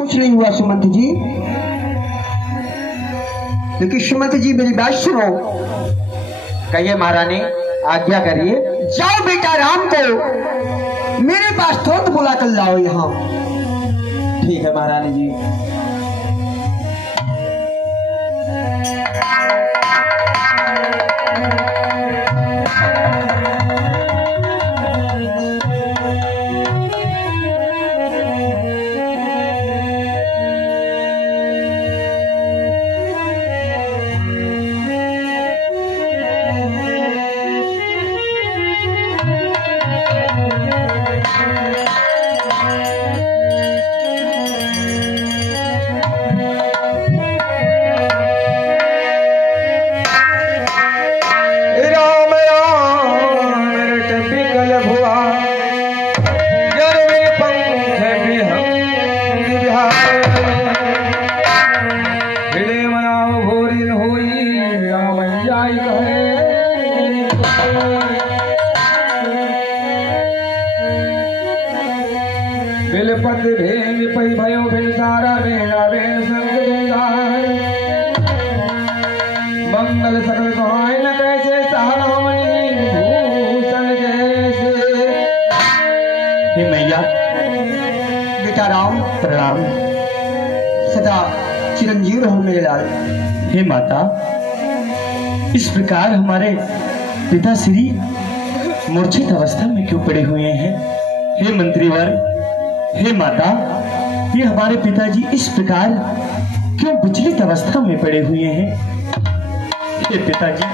कुछ नहीं हुआ सुमंत जी। लेकिन सुमंत जी मेरी बात सुनो। कहिए महारानी, आज्ञा करिए। जाओ बेटा राम को मेरे पास तुरंत बुला कर लाओ यहाँ। ठीक है महारानी जी। बिलपत भेल पई भयो बिन सारा बेला बेल संग मंगल सकल कहाय न कैसे सहामणि भूषण जैसे। हे मैया। बेटा राम प्रणाम। सदा चिरंजीव रहो मेरे लाल। हे माता, इस प्रकार हमारे पिता श्री मूर्छित अवस्था में क्यों पड़े हुए हैं? हे मंत्रीवर, हे माता, ये हमारे पिताजी इस प्रकार क्यों विचलित अवस्था में पड़े हुए हैं? हे पिताजी,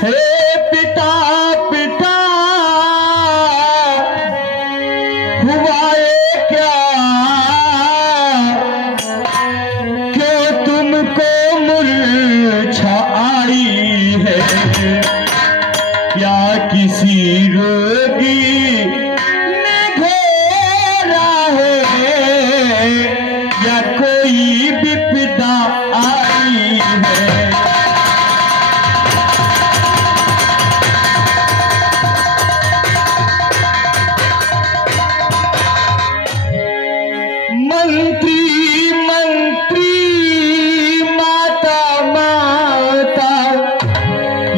हे पिता पिता हुआ ये क्या, क्यों तुमको मूर्छा आई है? क्या किसी रोगी या कोई विपदा आई है? मंत्री मंत्री माता माता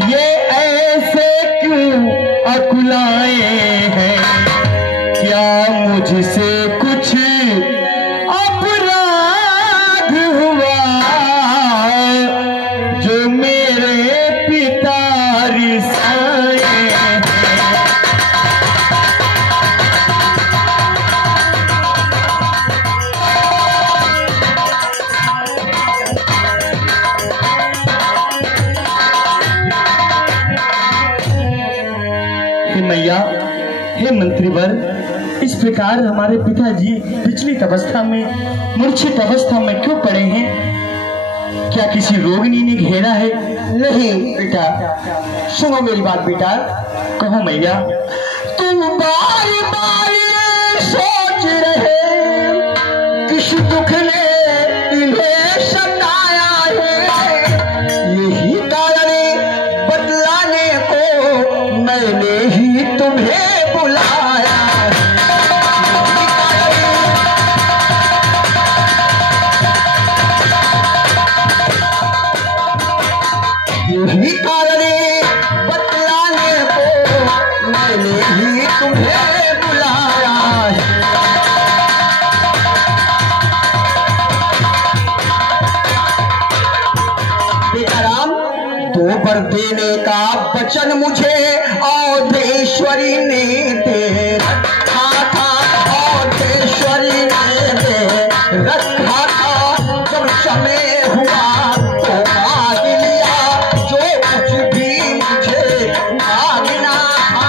ये ऐसे क्यों अकुलाए हैं? क्या मुझसे कुछ जो मेरे पिता रिसाए हैं? हे मैया, हे मंत्रीवर, इस प्रकार हमारे पिताजी विचलित अवस्था में, मूर्छित अवस्था में क्यों पड़े हैं? क्या किसी रोगिणी ने घेरा है? नहीं बेटा, सुनो मेरी बात बेटा। कहो मैया। तुम बार बार सोच रहे किस दुख ने इन्हें सताया है। यही कारण बतलाने को मैंने ही तुम्हें बुलाया है। यही कारण बतलाने को मैंने ही तुम्हें बुलाया है। बेटा राम, दो वर देने का वचन मुझे औधेश्वरी ने दे रखा था। औधेश्वरी ने दे रखा था। जब समय हुआ तो मांग लिया जो कुछ भी मुझे मांगना था।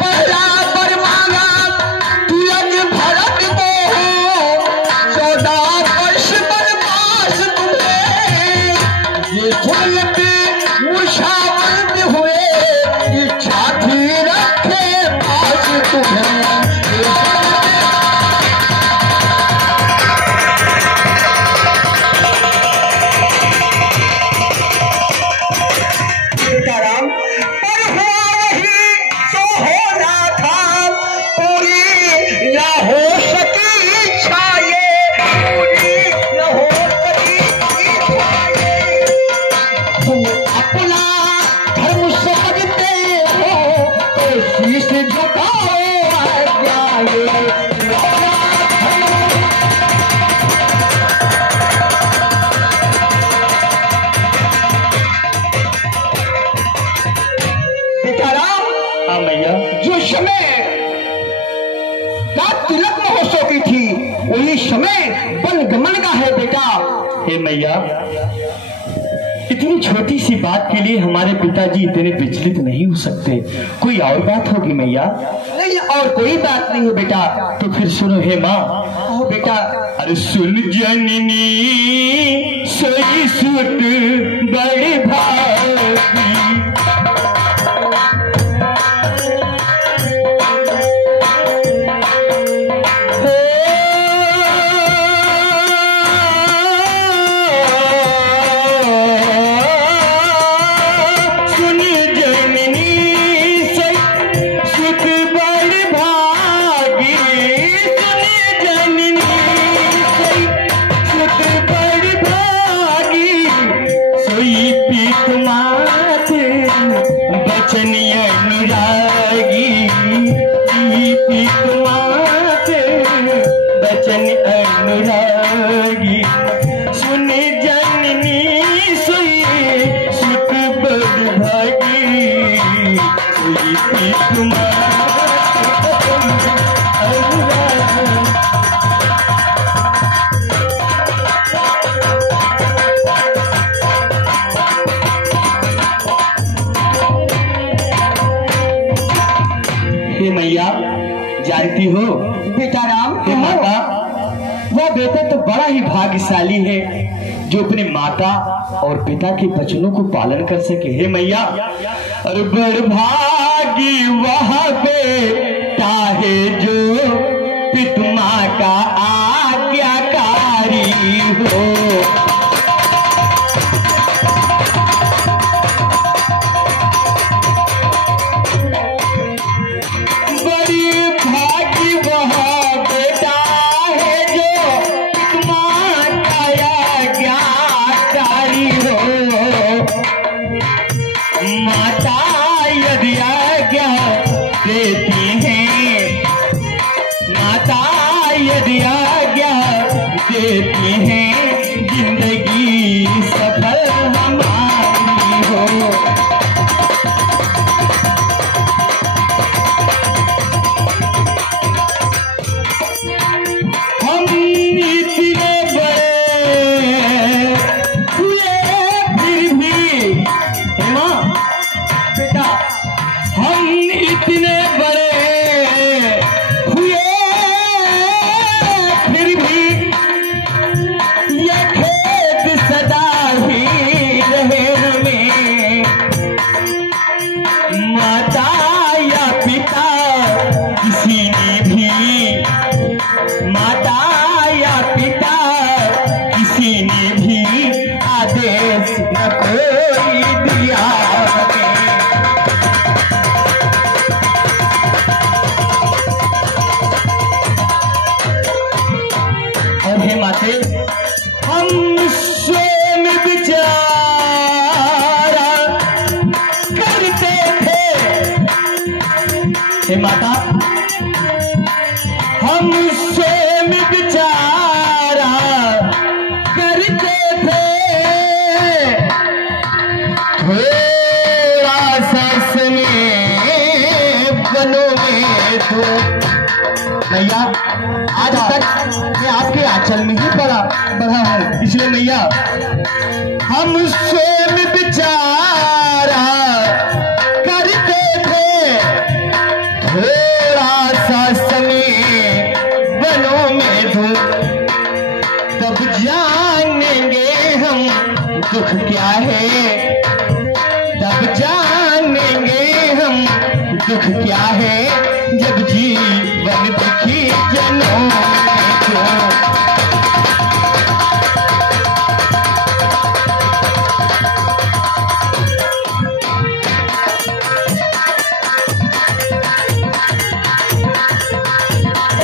पहला वर मांगा तिलक भरत को, 14 वर्ष वनवास तुम्हें। ये झुलक मूर्छावंत हाँ मैया। जो समय का तिलक महोत्सव की थी वही समय वन गमन का है बेटा। हे मैया, इतनी छोटी सी बात के लिए हमारे पिताजी इतने विचलित नहीं हो सकते। कोई और बात होगी मैया? नहीं, और कोई बात नहीं है बेटा। तो फिर सुनो हे माँ। ओ बेटा, अरे सुन जननी सोई सुत बड़े भागी, मैया जानती हो बेटा राम, हे माता, वह बेटा तो बड़ा ही भाग्यशाली है जो अपने माता और पिता के वचनों को पालन कर सके। हे मैया, और बड़ भागी वह बेटा है जो पिता का आज्ञाकारी हो। देती हैं जिंदगी सफल हमारी हो। हम इतने बड़े हुए फिर भी, माँ बेटा, हम इतने बड़े हुए फिर भी सदा ही रहे हमें। माता या पिता किसी ने भी, माता या पिता किसी ने भी आदेश न कोई दिया हमें। और हे माते, हम स्वयं विचारा करते थे। हे माता, हम स्वयं विचारा करते थे। थोड़ा सा समय बनों में तो मैया, आज तक मैं आपके आंचल में ही बढ़ा हूँ, इसलिए मैया हम स्वयं विचारा करते थे। थोड़ा सा समय बनों में दो, तब जानेंगे हम दुख क्या है। तब जानेंगे हम दुख क्या है, जब जीवन दुखी जनों में क्यों।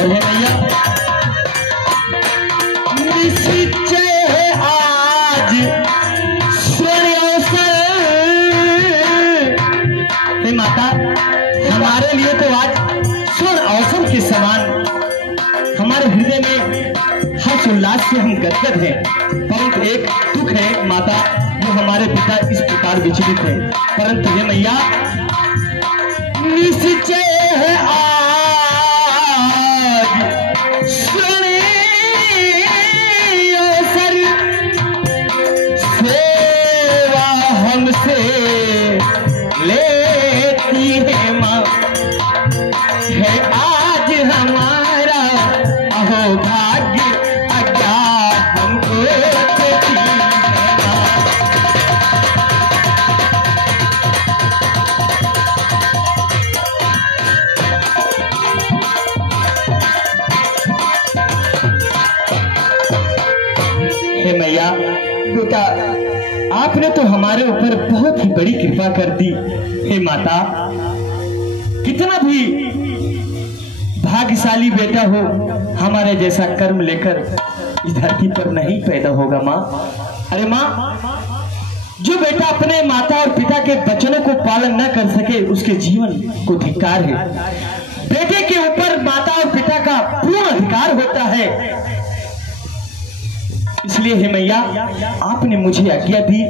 भैया निश्चय है आज सूर्योदय। हे माता, हमारे लिए तो आज आज से हम गदगद हैं, परंतु एक दुख है माता, जो हमारे पिता इस प्रकार विचलित है। परंतु हे मैया, निश्चय है आज सुनियो सर, सेवा हमसे लेती है माँ, है आज हमारा अहो भाग्य अज्ञा हमको देती है माँ। हे मैया, बेटा आपने तो हमारे ऊपर बहुत ही बड़ी कृपा कर दी। हे माता, कितना भी भाग्यशाली बेटा हो, हमारे जैसा कर्म लेकर इस धरती पर नहीं पैदा होगा माँ। अरे माँ, जो बेटा अपने माता और पिता के वचनों को पालन न कर सके, उसके जीवन को धिक्कार है। बेटे के ऊपर माता और पिता का पूर्ण अधिकार होता है। इसलिए हे मैया, आपने मुझे आज्ञा दी,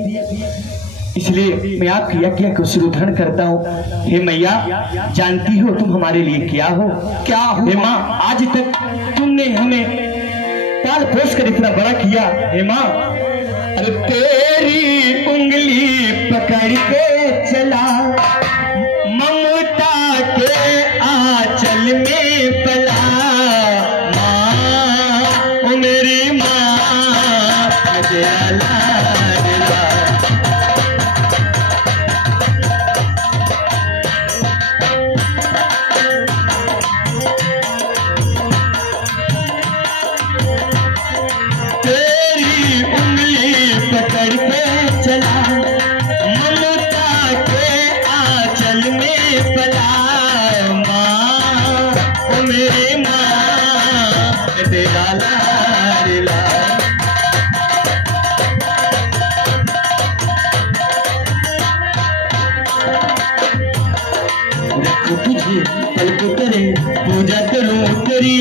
इसलिए मैं आपकी आज्ञा को शिरोधारण करता हूँ। हे मैया, जानती हो तुम हमारे लिए क्या हो? क्या हो? हे माँ, आज तक तुमने हमें पाल पोस कर इतना बड़ा किया। हे माँ, अरे तेरी उंगली पकड़ के चला, ममता के आंचल में पला, माँ ओ मेरी माँ, तेरा लाडला। तेरी उंगली पकड़ के चला, ममता के आंचल में पला, माँ ओ मेरी माँ, तेरा लाडला। रखो तुझे पलकों करे, पूजा करूं तेरी,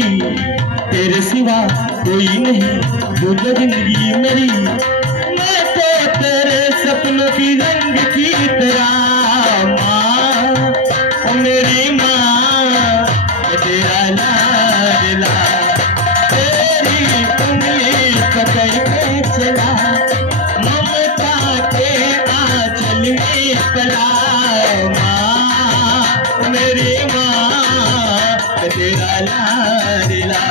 तेरे सिवा कोई नहीं बुझे जिंदगी मेरी। मैं तो तेरे सपनों की रंग की तरह, माँ ओ मेरी माँ, तेरा लाडला। तेरी उंगली पकड़ के चला, ममता के आंचल में पला, माँ मेरी माँ, तेरा लाडला।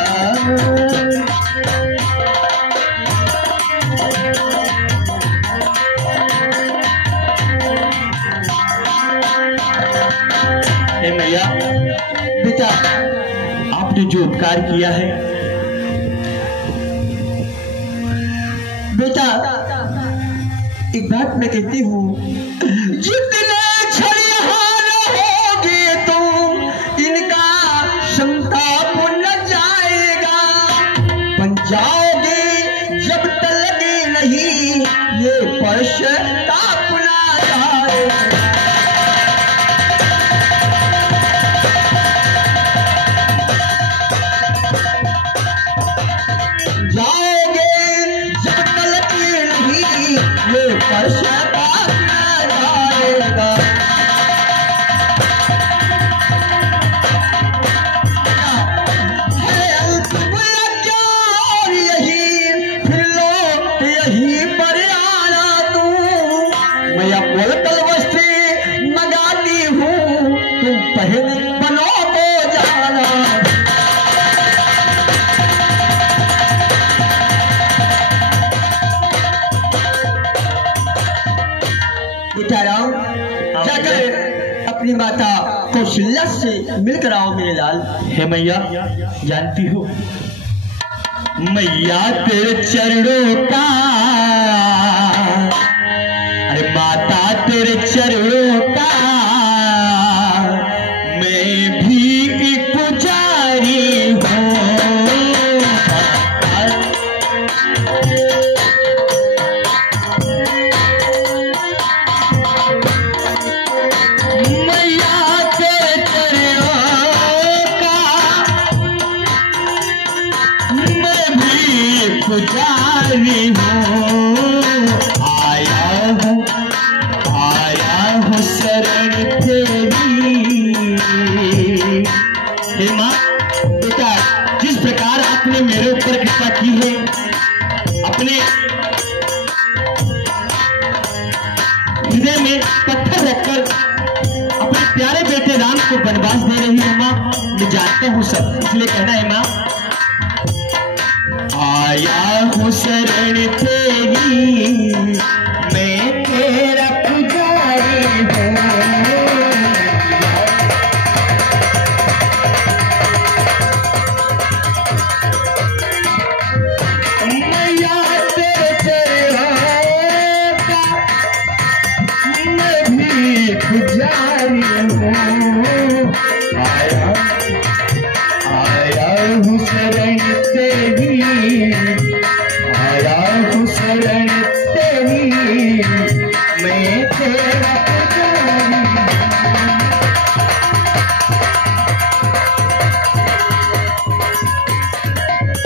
हे मैया, बेटा आपने जो उपकार किया है, बेटा एक बात मैं कहती हूँ, जितने छड़िहार होगे तुम, इनका संताप न जाएगा। बन जाओगे जब तलक नहीं, ये पश्चाताप न जाएगा। जाओगे जब तलक नहीं, ये पश्चाताप न जाएगा। है अंत बुरा क्या और यही, फिर लो यही पर आना तू। मैं अपने तल वस्त्र मंगाती हूँ, तुम पहन बनो तो जाना। बेचाराओ, जाकर अपनी माता कौशल्या से मिलकर आओ मेरे लाल। हे मैया, जानती हो मैया तेरे चरणों का, अरे माता तेरे चरणों का, मैं भी एक पुजारी हूँ। मैया तेरे चरणों का, मैं भी पुजारी हूँ, आया हूँ शरण तेरी। हे माँ, बेटा जिस प्रकार आपने मेरे ऊपर कृपा की है, अपने हृदय में पत्थर रखकर अपने प्यारे बेटे राम को वनवास दे रही है माँ, मैं जानता हूँ सब, इसलिए कहना है माँ, आया हूँ शरण तेरी, मैं तेरा पुजारी हूँ। मैया तेरे चरणों का मैं भी पुजारी हूँ, आया हूँ शरण तेरी, आया हूँ शरण तेरी, मैं तेरा पुजारी हूँ।